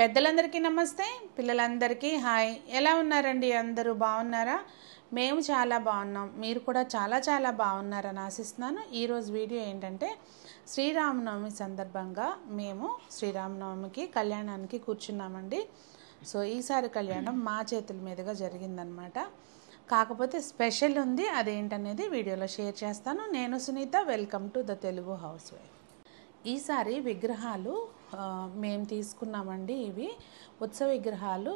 పెద్దలందరికీ నమస్తే, పిల్లలందరికీ హాయ్. ఎలా ఉన్నారండి? అందరూ బాగున్నారా? మేము చాలా బాగున్నాం. మీరు కూడా చాలా చాలా బాగున్నారని ఆశిస్తున్నాను. ఈరోజు వీడియో ఏంటంటే శ్రీరామనవమి సందర్భంగా మేము శ్రీరామనవమికి కళ్యాణానికి కూర్చున్నామండి. సో ఈసారి కళ్యాణం మా చేతుల మీదుగా జరిగిందనమాట. కాకపోతే స్పెషల్ ఉంది, అదేంటనేది వీడియోలో షేర్ చేస్తాను. నేను Sunitha, welcome to the Telugu housewife. ఈసారి విగ్రహాలు మేము తీసుకున్నామండి. ఇవి ఉత్సవ విగ్రహాలు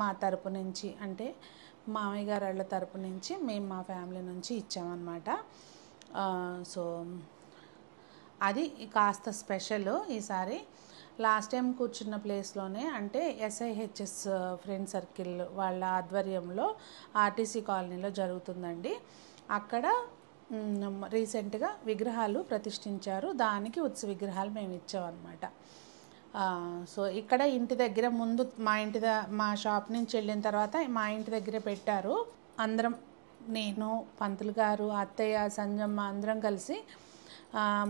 మా తరపు నుంచి, అంటే మామయ్య గారు వాళ్ళ తరపు నుంచి మేము మా ఫ్యామిలీ నుంచి ఇచ్చామన్నమాట. సో అది కాస్త స్పెషల్ ఈసారి. లాస్ట్ టైం కూర్చున్న ప్లేస్లోనే, అంటే SIHS ఫ్రెండ్ సర్కిల్ వాళ్ళ ఆధ్వర్యంలో ఆర్టీసీ కాలనీలో జరుగుతుందండి. అక్కడ రీసెంట్గా విగ్రహాలు ప్రతిష్ఠించారు. దానికి ఉత్సవ విగ్రహాలు మేము ఇచ్చామన్నమాట. సో ఇక్కడ ఇంటి దగ్గర ముందు మా షాప్ నుంచి వెళ్ళిన తర్వాత మా ఇంటి దగ్గర పెట్టారు. అందరం, నేను, పంతులు గారు, అత్తయ్య, సంజమ్మ అందరం కలిసి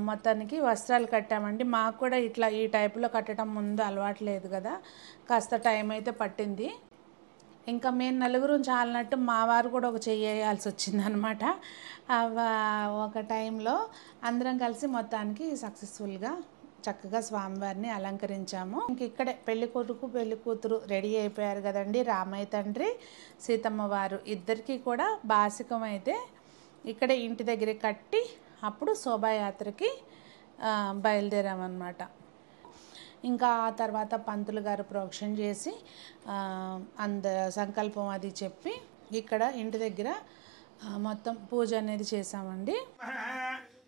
మొత్తానికి వస్త్రాలు కట్టామండి. మాకు కూడా ఇట్లా ఈ టైపులో కట్టడం ముందు అలవాటు లేదు కదా, కాస్త టైం అయితే పట్టింది. ఇంకా మేము నలుగురు చాలినట్టు మా వారు కూడా ఒక చేయాల్సి వచ్చిందనమాట. ఒక టైంలో అందరం కలిసి మొత్తానికి సక్సెస్ఫుల్గా చక్కగా స్వామివారిని అలంకరించాము. ఇంక ఇక్కడే పెళ్లి కొడుకు పెళ్లి కూతురు రెడీ అయిపోయారు కదండి. రామయ్య తండ్రి, సీతమ్మ వారు ఇద్దరికీ కూడా బాసికం అయితే ఇక్కడే ఇంటి దగ్గర కట్టి అప్పుడు శోభాయాత్రకి బయలుదేరామన్నమాట. ఇంకా ఆ తర్వాత పంతులు గారు ప్రోక్షణ చేసి సంకల్పం అది చెప్పి ఇక్కడ ఇంటి దగ్గర మొత్తం పూజ అనేది చేసామండి.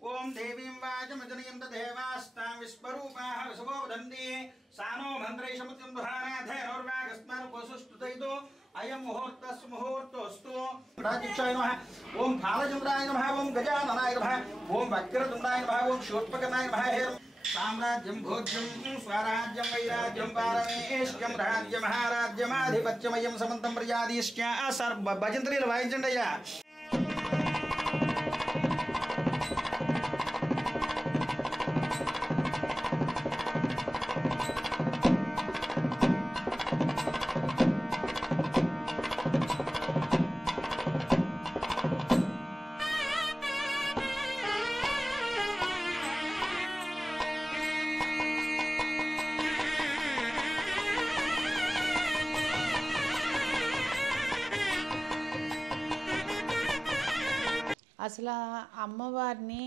ఓం దేవీం వాచమజనయం దేవాస్తాం విశ్వరూపాః విశ్వోదంది సానో మంత్రైషముత్యం దుహానాథైర్వాగస్మానుపసుష్టుతైతో అయం ముహూర్తస్ ముహూర్తోస్తు. రాజిక్షాయ నమః. ఓం ఫాలచంద్రాయ నమః. ఓం గజాననాయ నమః. ఓం వక్రతుండాయ నమః. ఓం శూర్పకర్ణాయ నమః. సామ్రాజ్యం భోజ్యం స్వరాజ్యం వైరాజ్యం పారమేష్యం రాజ్య మహారాజ్యమాధిపత్యమయం సమంతం ప్రజాధీశ్చ. సార్ భజంత్రీలు వాయించండి అయ్యా. అసలు అమ్మవారిని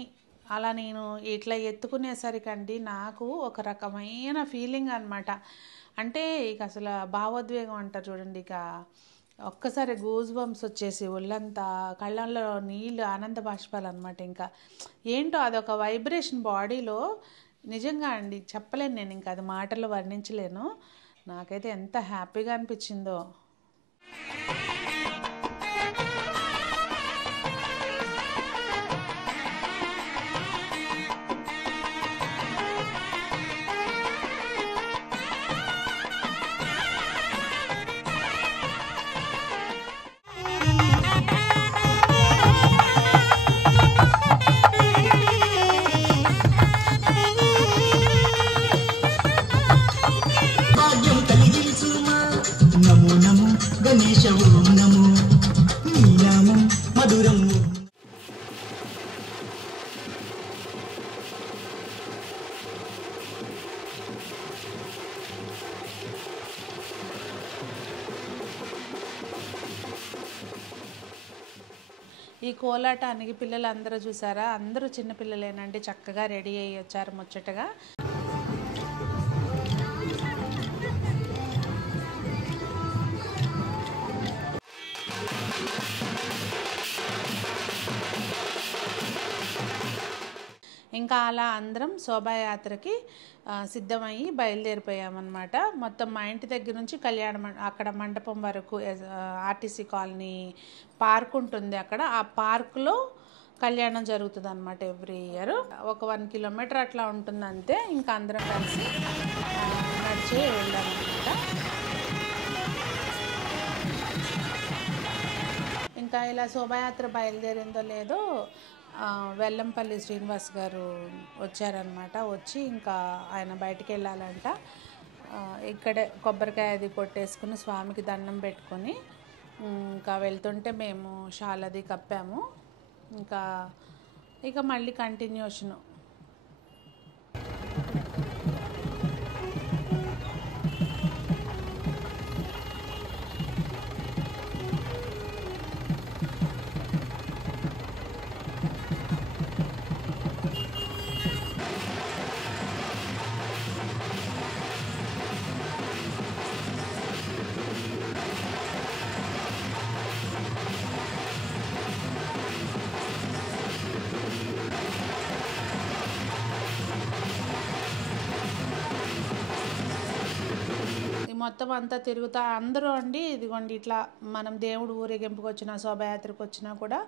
అలా నేను ఇట్లా ఎత్తుకునేసరికండి నాకు ఒక రకమైన ఫీలింగ్ అనమాట. అంటే ఇక అసలు భావోద్వేగం అంటారు చూడండి, ఇక ఒక్కసారి గూజ్ బంప్స్ వచ్చేసి ఒళ్ళంతా, కళ్ళల్లో నీళ్ళు, ఆనంద బాష్పాలు అనమాట. ఇంకా ఏంటో అదొక వైబ్రేషన్ బాడీలో. నిజంగా అండి చెప్పలేను నేను, ఇంకా అది మాటల్లో వర్ణించలేను. నాకైతే ఎంత హ్యాపీగా అనిపించిందో. నమో నమో గణేశవు ఈ కోలాటానికి పిల్లలందరూ చూసారా, అందరూ చిన్నపిల్లలేనండి, చక్కగా రెడీ అయ్యి వచ్చారు ముచ్చటగా. ఇంకా అలా అందరం శోభాయాత్రకి సిద్ధమయ్యి బయలుదేరిపోయామన్నమాట. మొత్తం మా ఇంటి దగ్గర నుంచి అక్కడ మండపం వరకు ఆర్టీసీ కాలనీ పార్క్ ఉంటుంది. అక్కడ ఆ పార్కులో కళ్యాణం జరుగుతుంది అనమాట ఎవ్రీ ఇయర్. ఒక 1 కిలోమీటర్ అట్లా ఉంటుంది అంతే. ఇంకా అందరం కలిసి నడిచి వెళ్ళామన్నమాట. ఇంకా ఇలా శోభాయాత్ర బయలుదేరిందో లేదో వెల్లంపల్లి శ్రీనివాస్ గారు వచ్చారనమాట. వచ్చి ఇంకా ఆయన బయటికి వెళ్ళాలంట. ఇక్కడే కొబ్బరికాయ అది కొట్టేసుకుని స్వామికి దండం పెట్టుకొని ఇంకా వెళ్తుంటే మేము షాల్ అది కప్పాము. ఇక మళ్ళీ కంటిన్యూషను. మొత్తం అంతా తిరుగుతా అందరూ అండి, ఇదిగోండి ఇట్లా మనం దేవుడు ఊరేగింపుకి వచ్చినా శోభాయాత్రకు వచ్చినా కూడా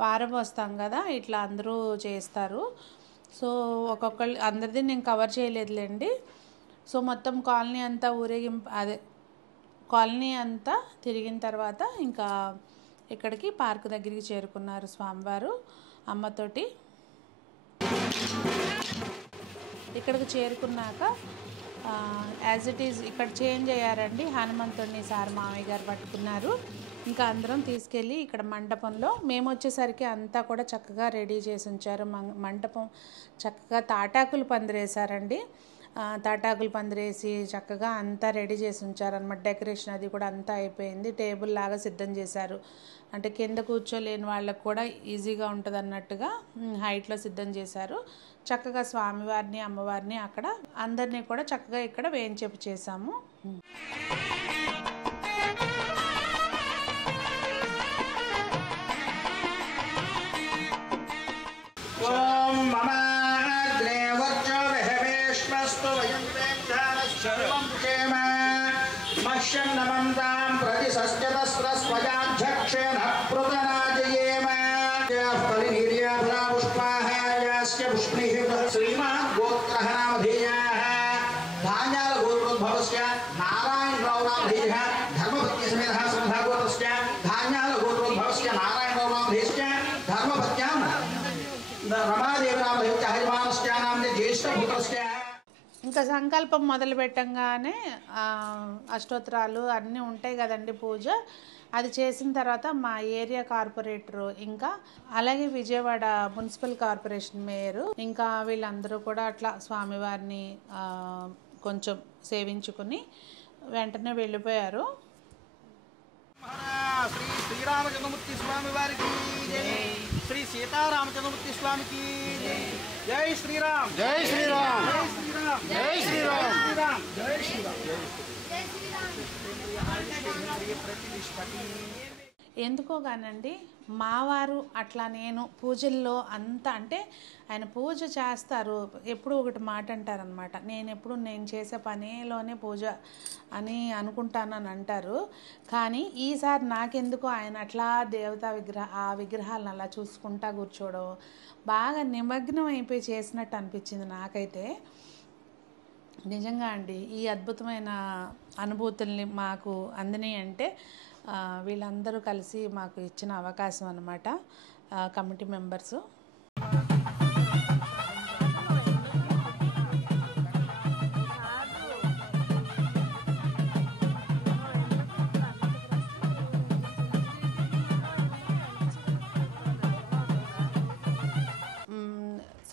వారం వస్తాం కదా, ఇట్లా అందరూ చేస్తారు. సో ఒక్కొక్కళ్ళు అందరిది నేను కవర్ చేయలేదులేండి. సో మొత్తం కాలనీ అంతా కాలనీ అంతా తిరిగిన తర్వాత ఇంకా ఇక్కడికి పార్క్ దగ్గరికి చేరుకున్నారు స్వామివారు అమ్మతోటి. ఇక్కడికి చేరుకున్నాక యాజ్ ఇట్ ఈజ్ ఇక్కడ చేంజ్ అయ్యారండి. హనుమంతుడిని సార్ మామయ్య గారు పట్టుకున్నారు. ఇంకా అందరం తీసుకెళ్ళి ఇక్కడ మండపంలో మేము వచ్చేసరికి అంతా కూడా చక్కగా రెడీ చేసి ఉంచారు. మండపం చక్కగా తాటాకులు పందిరేశారండి. తాటాకులు పందిరేసి చక్కగా అంతా రెడీ చేసి ఉంచారన్నమాట. డెకరేషన్ అది కూడా అంతా అయిపోయింది. టేబుల్ లాగా సిద్ధం చేశారు. అంటే కింద కూర్చోలేని వాళ్ళకు కూడా ఈజీగా ఉంటుంది అన్నట్టుగా హైట్లో సిద్ధం చేశారు. చక్కగా స్వామివారిని అమ్మవారిని అక్కడ అందరినీ కూడా చక్కగా ఇక్కడ వేయించేపు చేశాము. శ్రీమాన్ గోత్రహనామధేయాః ధాన్యాల గోత్రోద్భవస్య నారాయణరావు నామధేయః ధర్మపత్ని సమేతః సంభాగోత్రస్య ధాన్యాల గోత్రోద్భవస్య నారాయణరావు నామధేయస్య ధర్మపత్యాం రమాదేవి నామధేయస్య హరిమానస్య నామధేయ జ్యేష్ఠపుత్రస్య. ఇంకా సంకల్పం మొదలు పెట్టంగానే అష్టోత్తరాలు అన్నీ ఉంటాయి కదండి పూజ. అది చేసిన తర్వాత మా ఏరియా కార్పొరేటరు ఇంకా అలాగే విజయవాడ మున్సిపల్ కార్పొరేషన్ మేయరు ఇంకా వీళ్ళందరూ కూడా అట్లా స్వామివారిని కొంచెం సేవించుకుని వెంటనే వెళ్ళిపోయారు. శ్రీ శ్రీరామచంద్రమూర్తి స్వామి వారికి జై, శ్రీ సీతారామచంద్రమూర్తి స్వామికి జై. జై శ్రీరామ్, జై శ్రీరామ్, జై శ్రీరామ్, జై శ్రీరామ్, జై శ్రీరామ్, జై శ్రీరామ్. ఎందుకో కానండి మావారు అట్లా నేను పూజల్లో అంతా అంటే ఆయన పూజ చేస్తారు. ఎప్పుడు ఒకటి మాట అంటారనమాట, నేను చేసే పనిలోనే పూజ అని అనుకుంటానని అంటారు. కానీ ఈసారి నాకెందుకో ఆయన అట్లా దేవతా విగ్రహాలను అలా చూసుకుంటా కూర్చోవడం బాగా నిమగ్నం అయిపోయి చేసినట్టు అనిపించింది నాకైతే. నిజంగా అండి ఈ అద్భుతమైన అనుభూతుల్ని మాకు అందినాయి అంటే వీళ్ళందరూ కలిసి మాకు ఇచ్చిన అవకాశం అన్నమాట, కమిటీ మెంబర్సు.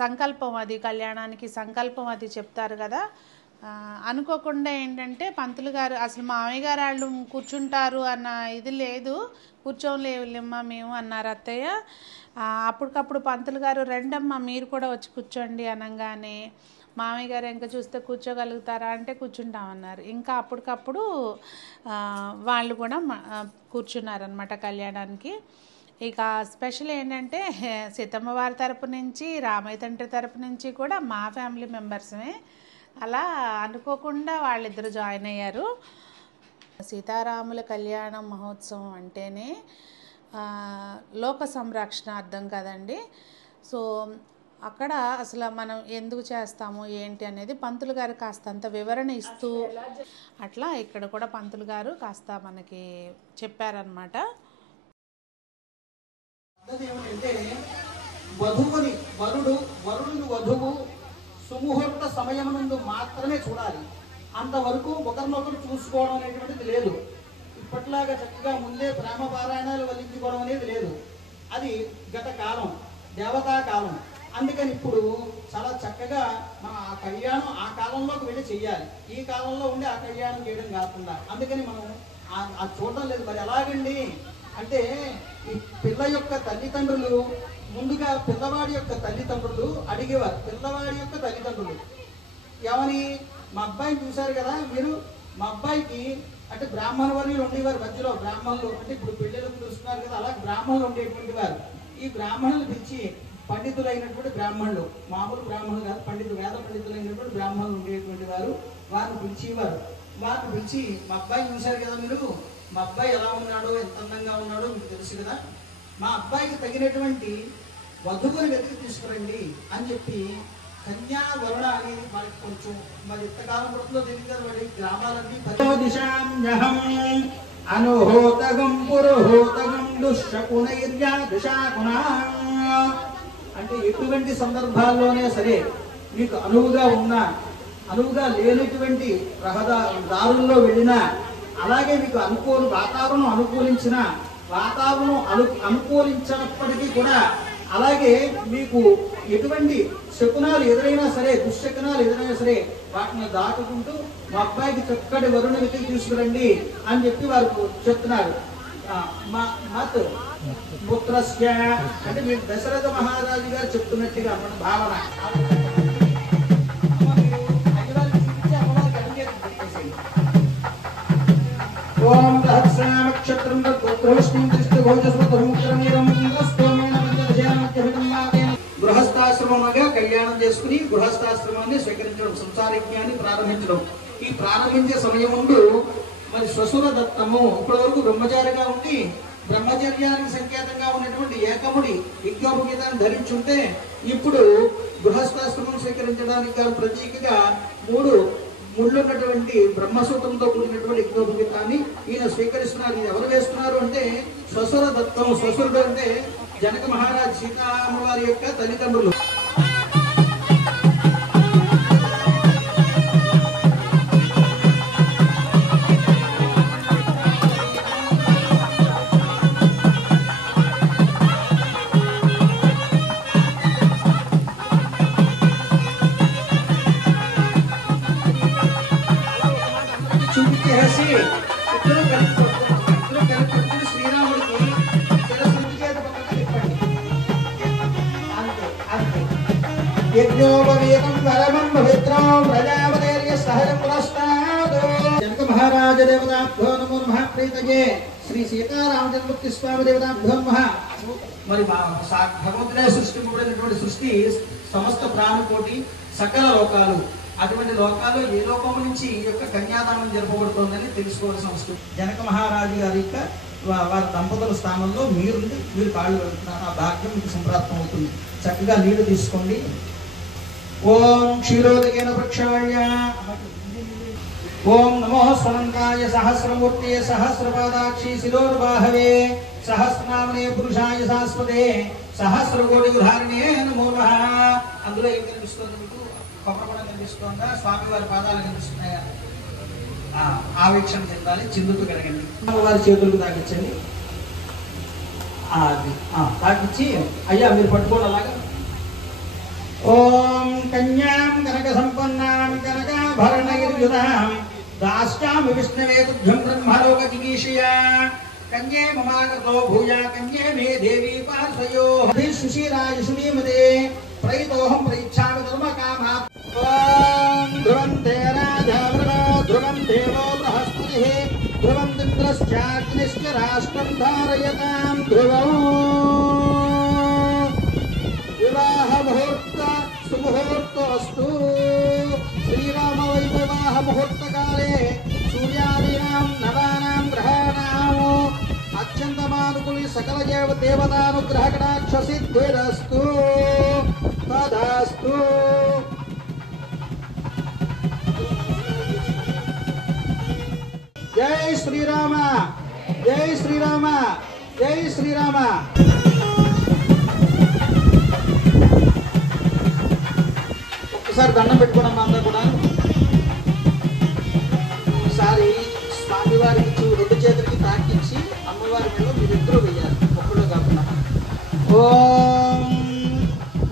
సంకల్పం అది కళ్యాణానికి సంకల్పం అది చెప్తారు కదా, అనుకోకుండా ఏంటంటే పంతులు గారు అసలు మామయ్య గారు వాళ్ళు కూర్చుంటారు అన్న ఇది లేదు, కూర్చోలేములేమ్మా మేము అన్నారు అత్తయ్య. అప్పటికప్పుడు పంతులు గారు రెండమ్మా మీరు కూడా వచ్చి కూర్చోండి అనగానే మామయ్య గారు ఇంకా చూస్తే కూర్చోగలుగుతారా అంటే కూర్చుంటామన్నారు. ఇంకా అప్పటికప్పుడు వాళ్ళు కూడా కూర్చున్నారనమాట కళ్యాణానికి. ఇక స్పెషల్ ఏంటంటే సీతమ్మ వారి తరపు నుంచి రామయ్య తండ్రి తరపు నుంచి కూడా మా ఫ్యామిలీ మెంబర్స్మే. అలా అనుకోకుండా వాళ్ళిద్దరు జాయిన్ అయ్యారు. సీతారాముల కళ్యాణ మహోత్సవం అంటేనే లోక సంరక్షణార్థం కదండి. సో అక్కడ అసలు మనం ఎందుకు చేస్తాము ఏంటి అనేది పంతులు గారు కాస్తంత వివరణ ఇస్తూ అట్లా ఇక్కడ కూడా పంతులు గారు కాస్త మనకి చెప్పారనమాట. ఏమిటంటే వధువుని వరుణుని వధువు సుముహూర్త సమయం నుండి మాత్రమే చూడాలి. అంతవరకు ఒకరినొకరు చూసుకోవడం అనేటువంటిది లేదు. ఇప్పట్లాగా చక్కగా ముందే ప్రేమ పారాయణాలు వల్లించుకోవడం అనేది లేదు. అది గత కాలం, దేవతా కాలం. అందుకని ఇప్పుడు చాలా చక్కగా మనం ఆ కళ్యాణం ఆ కాలంలోకి వెళ్ళి చెయ్యాలి. ఈ కాలంలో ఉండి ఆ కళ్యాణం చేయడం కాకుండా అందుకని మనం ఆ చూడడం లేదు. మరి ఎలాగండి అంటే ఈ పిల్ల యొక్క తల్లిదండ్రులు ముందుగా పిల్లవాడి యొక్క తల్లిదండ్రులు అడిగేవారు. పిల్లవాడి యొక్క తల్లిదండ్రులు ఏమని, మా అబ్బాయిని చూశారు కదా మీరు, మా అబ్బాయికి అంటే బ్రాహ్మణ వర్ణులు ఉండేవారు. మధ్యలో బ్రాహ్మణులు అంటే ఇప్పుడు పెళ్ళిళ్ళకు చూస్తున్నారు కదా, అలా బ్రాహ్మణులు ఉండేటువంటి వారు. ఈ బ్రాహ్మణులు పిలిచి పండితులైనటువంటి బ్రాహ్మణులు, మామూలు బ్రాహ్మణులు కాదు, వేద పండితులైనటువంటి బ్రాహ్మణులు ఉండేటువంటి వారు, వారిని పిలిచేవారు. వారిని పిలిచి మా అబ్బాయిని చూశారు కదా మీరు, మా అబ్బాయి ఎలా ఉన్నాడో ఎంత అందంగా ఉన్నాడో మీకు తెలుసు కదా, మా అబ్బాయికి తగినటువంటి వధువుని వెతికి తీసుకురండి అని చెప్పి కన్యా వరుణ అనేది మనకి కొంచెం మరి ఎంతకాలం పడుతుందో తెలియదు కదా. వాడి గ్రామాలన్నీ అనుహోతగం పురుహోతగం దుశ్శకునైర్యా దిశాకునా అంటే ఎటువంటి సందర్భాల్లోనే సరే మీకు అనువుగా లేనటువంటి దారుల్లో వెళ్ళినా, అలాగే మీకు వాతావరణం అనుకూలించినప్పటికీ కూడా, అలాగే మీకు ఎటువంటి శకునాలు ఎదురైనా సరే, దుశ్శకునాలు ఎదురైనా సరే వాటిని దాటుకుంటూ మా అబ్బాయికి చక్కటి వరుణ్ వెతికి తీసుకురండి అని చెప్పి వారు చెప్తున్నారు. మత్ పుత్రస్య అంటే మీరు దశరథ మహారాజు గారు చెప్తున్నట్టుగా మన భావన. ఓం రహస్యామక్షత్రం గృహస్థాశ్రమంగా కళ్యాణం చేసుకుని గృహస్థాశ్రమాన్ని స్వీకరించడం, సంసారజ్ఞాన్ని ప్రారంభించడం. ఈ ప్రారంభించే సమయం ముందు మరి శ్వశుర దత్తము ఇప్పటి వరకు బ్రహ్మచారిగా ఉండి బ్రహ్మచర్యానికి సంకేతంగా ఉన్నటువంటి ఏకముడి విజ్ఞాపగీతాన్ని ధరించుంటే, ఇప్పుడు గృహస్థాశ్రమం స్వీకరించడానికి ప్రతీకగా 3 ముళ్ళున్నటువంటి బ్రహ్మసూత్రంతో కూడినటువంటి విజ్ఞాపగీతాన్ని ఈయన స్వీకరిస్తున్నారు. ఈయన ఎవరు వేస్తున్నారు అంటే శ్వశుర దత్తము. శ్వశురుడు అంటే జనక మహారాజ్ సీతారామ వారి యొక్క తల్లిదండ్రులు. చూపించేసి ఇద్దరు కలిపి శ్రీరాముడికి జనక మహారాజ దేవతాభ్యో నమో నమః. ప్రీతయే శ్రీ సీతారామచంద్రమూర్తి స్వామి దేవతాభ్యో నమః. మరి భగవంతుడే సృష్టింపబడినటువంటి సృష్టి సమస్త ప్రాణికోటి సకల లోకాలు. అటువంటి లోకాలు ఏ లోకం నుంచి ఈ యొక్క కన్యాదానం జరపబడుతోందని తెలుసుకోవాల్సిన అవసరం. జనక మహారాజు గారి యొక్క వారి దంపతుల స్థానంలో మీరు కాళ్ళు పెడుతున్నారు. ఆ భాగ్యం మీకు సంప్రాప్తం అవుతుంది. చక్కగా నీళ్లు తీసుకోండి. ఓం క్షీరోదకేన వృక్షాయ ఓం నమో స్వనంకాయ సహస్రమూర్తే సహస్రపాదాక్షి శిరోర్బాహవే సహస్రనామనే పురుషాయ శాశ్వతే సహస్రకోటి ఉదాహరణే నమో నమః. అందులో ఏం కనిపిస్తుంది మీకు? కొబ్బరిపొడ కనిపిస్తుందా? స్వామివారి పాదాలు కనిపిస్తున్నాయా? ఆవేక్షణ చెందాలి. చిందుతూ కడగండి. వారి చేతులకు తాకించండి. అది తాకిచ్చి అయ్యా మీరు పట్టుకోండి అలాగా. ఓం కన్యాం కనక సంపన్నాం కనకాభరణై युधाम दास्यामि विष्णवे तुभ्यं ब्रह्मलोकजिगीषया कन्ये ममागतो भूया कन्ये मे देवी पार्थयो सुशीलाय सुनीमते प्रयतोऽहं प्रयच्छामि धर्मकामात् ध्रुवं ते राजा ध्रुवं देवो बृहस्पतिः ध्रुवं इन्द्रश्चाग्निश्च राष्ट्रं धारयतां ध्रुवम् विवाह मुहूर्त सुमुहूर्तोऽस्तु श्रीराम विवाह मुहूर्त काले सूर्यादीनां नवानां ग्रहाणाम् अत्यन्तमानुकूलि सकल देवतानुग्रह कटाक्ष सिद्धिरस्तु तदास्तु। जय श्रीराम जय श्रीराम जय श्रीराम। ఒకసారి దండం పెట్టుకోవడం అందరూ కూడా ఒకసారి స్వామివారికి రెండు చేతులకి తాకించి అమ్మవారి మీద మీరిద్దరూ వేయాలి ఒక్కడో కాకుండా ఓం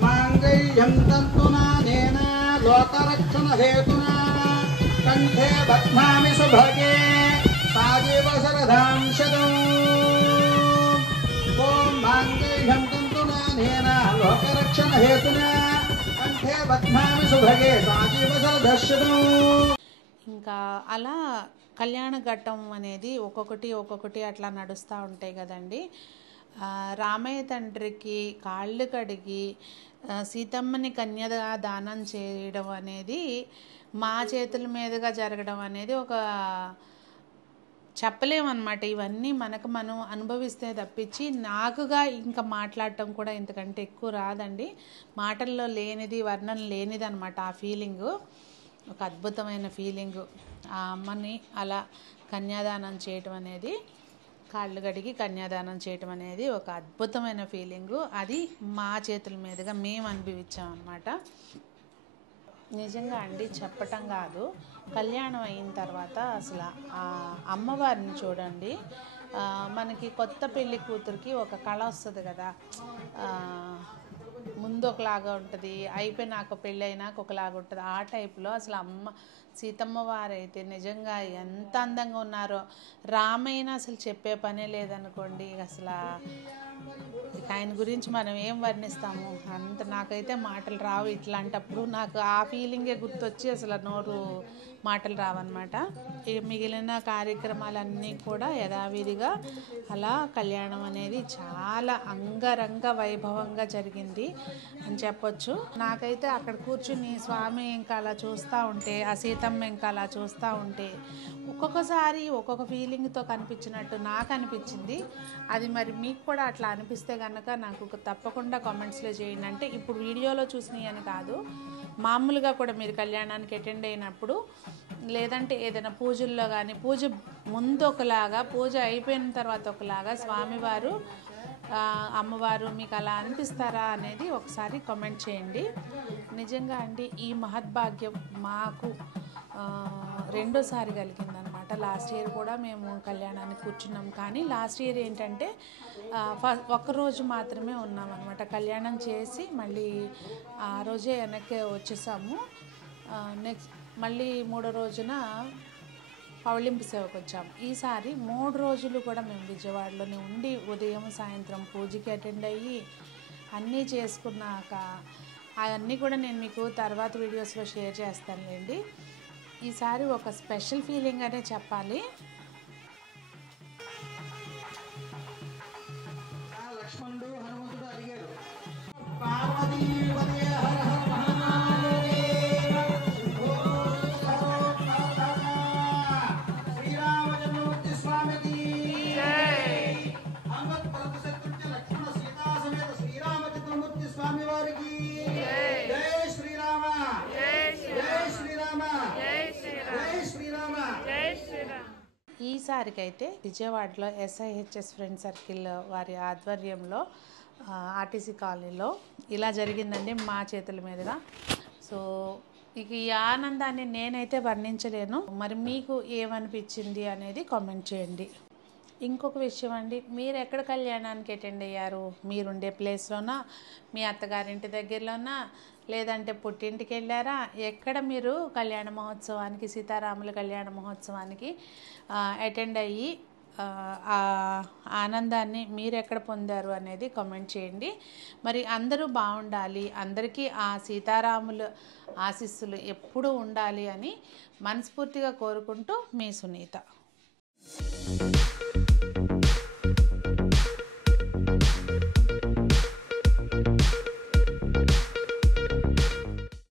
మాంగళ్యం తంతునా నేనా లోకరక్షణ హేతునా కంఠే బధ్నామి సుభగే సాజీవ శరదాం శతం ఓం మాంగళ్యం తంతునా నేనా లోకరక్షణ హేతునా కంఠే బధ్నామి సుభగే సాజీవ శరదం శతం। ఇంకా అలా కళ్యాణ ఘట్టం అనేది ఒక్కొక్కటి అట్లా నడుస్తూ ఉంటాయి కదండి। రామయ్య తండ్రికి కాళ్ళు కడిగి సీతమ్మని కన్యగా దానం చేయడం అనేది మా చేతుల మీదుగా జరగడం అనేది ఒక చెప్పలేమన్నమాట। ఇవన్నీ మనకు మనం అనుభవిస్తే తప్పించి నాకుగా ఇంకా మాట్లాడటం కూడా ఇంతకంటే ఎక్కువ రాదండి। మాటల్లో లేనిది వర్ణన లేనిది అనమాట ఆ ఫీలింగు, ఒక అద్భుతమైన ఫీలింగు। ఆ అమ్మని అలా కన్యాదానం చేయటం అనేది, కాళ్ళు కడిగి కన్యాదానం చేయటం అనేది ఒక అద్భుతమైన ఫీలింగు। అది మా చేతుల మీదుగా మేము అనుభవించామన్నమాట। నిజంగా అండి, చెప్పటం కాదు, కళ్యాణం అయిన తర్వాత అసలు ఆ అమ్మవారిని చూడండి। మనకి కొత్త పెళ్లి కూతురికి ఒక కళ వస్తుంది కదా, ముందు ఒకలాగా ఉంటుంది, అయిపోయినాక పెళ్ళి అయినాక ఒకలాగా ఉంటుంది। ఆ టైప్లో అసలు సీతమ్మ వారైతే నిజంగా ఎంత అందంగా ఉన్నారో, రామయ్య అసలు చెప్పే పనే లేదనుకోండి। అసలు ఆయన గురించి మనం ఏం వర్ణిస్తాము, అంత నాకైతే మాటలు రావు। ఇట్లాంటప్పుడు నాకు ఆ ఫీలింగే గుర్తొచ్చి అసలు నోరు మాటలు రావన్నమాట। మిగిలిన కార్యక్రమాలన్నీ కూడా యథావిధిగా అలా కళ్యాణం అనేది చాలా అంగరంగ వైభవంగా జరిగింది అని చెప్పొచ్చు। నాకైతే అక్కడ కూర్చుని స్వామి ఇంకా అలా చూస్తూ ఉంటే, ఆ సీతమ్మ ఇంకా అలా చూస్తూ ఉంటే ఒక్కొక్కసారి ఒక్కొక్క ఫీలింగ్తో కనిపించినట్టు నాకు అనిపించింది। అది మరి మీకు కూడా అట్లా అనిపిస్తే కనుక నాకు తప్పకుండా కామెంట్స్లో చేయండి। అంటే ఇప్పుడు వీడియోలో చూసినవి అని కాదు, మామూలుగా కూడా మీరు కళ్యాణానికి అటెండ్ అయినప్పుడు, లేదంటే ఏదైనా పూజల్లో కానీ, పూజ ముందు ఒకలాగా, పూజ అయిపోయిన తర్వాత ఒకలాగా స్వామివారు అమ్మవారు మీకు అలా అనిపిస్తారా అనేది ఒకసారి కామెంట్ చేయండి। నిజంగా అండి, ఈ మహద్భాగ్యం మాకు రెండోసారి కలిగిందనమాట। లాస్ట్ ఇయర్ కూడా మేము కళ్యాణానికి కూర్చున్నాం, కానీ లాస్ట్ ఇయర్ ఏంటంటే ఒక్కరోజు మాత్రమే ఉన్నామన్నమాట। కళ్యాణం చేసి మళ్ళీ ఆ రోజే వెనక్కి వచ్చేసాము। నెక్స్ట్ మళ్ళీ మూడో రోజున పౌళింపు సేవకు వచ్చాము। ఈసారి 3 రోజులు కూడా మేము విజయవాడలోనే ఉండి ఉదయం సాయంత్రం పూజకి అటెండ్ అయ్యి అన్నీ చేసుకున్నాక అవన్నీ కూడా నేను మీకు తర్వాత వీడియోస్లో షేర్ చేస్తానులేండి। ఈసారి ఒక స్పెషల్ ఫీలింగ్ అనే చెప్పాలి। లక్ష్మణుడు హనుమంతుడు అడిగాడు, శ్రీరామచంద్రమూర్తి స్వామికి హనుమత్ పరమ శత్రుఘ్న లక్ష్మణ సీతా సమేత శ్రీరామచంద్రమూర్తి స్వామి వారికి జై శ్రీరామ జై శ్రీరామ జై శ్రీరామ జై శ్రీరామ। ఈసారికైతే విజయవాడలో SIHS ఫ్రెండ్ సర్కిల్ వారి ఆధ్వర్యంలో ఆర్టీసీ కాలనీలో ఇలా జరిగిందండి మా చేతుల మీదుగా। సో ఇక ఈ ఆనందాన్ని నేనైతే వర్ణించలేను, మరి మీకు ఏమనిపించింది అనేది కామెంట్ చేయండి। ఇంకొక విషయం అండి, మీరు ఎక్కడ కళ్యాణానికి అటెండ్ అయ్యారు? మీరుండే ప్లేస్లోనా, మీ అత్తగారింటి దగ్గరలోనా, లేదంటే పుట్టింటికి వెళ్ళారా, ఎక్కడ మీరు కళ్యాణ మహోత్సవానికి, సీతారాముల కళ్యాణ మహోత్సవానికి అటెండ్ అయ్యి ఆ ఆనందాన్ని మీరు ఎక్కడ పొందారు అనేది కామెంట్ చేయండి. మరి అందరూ బాగుండాలి, అందరికీ ఆ సీతారాముల ఆశీస్సులు ఎప్పుడూ ఉండాలి అని మనస్ఫూర్తిగా కోరుకుంటూ మీ సునీత.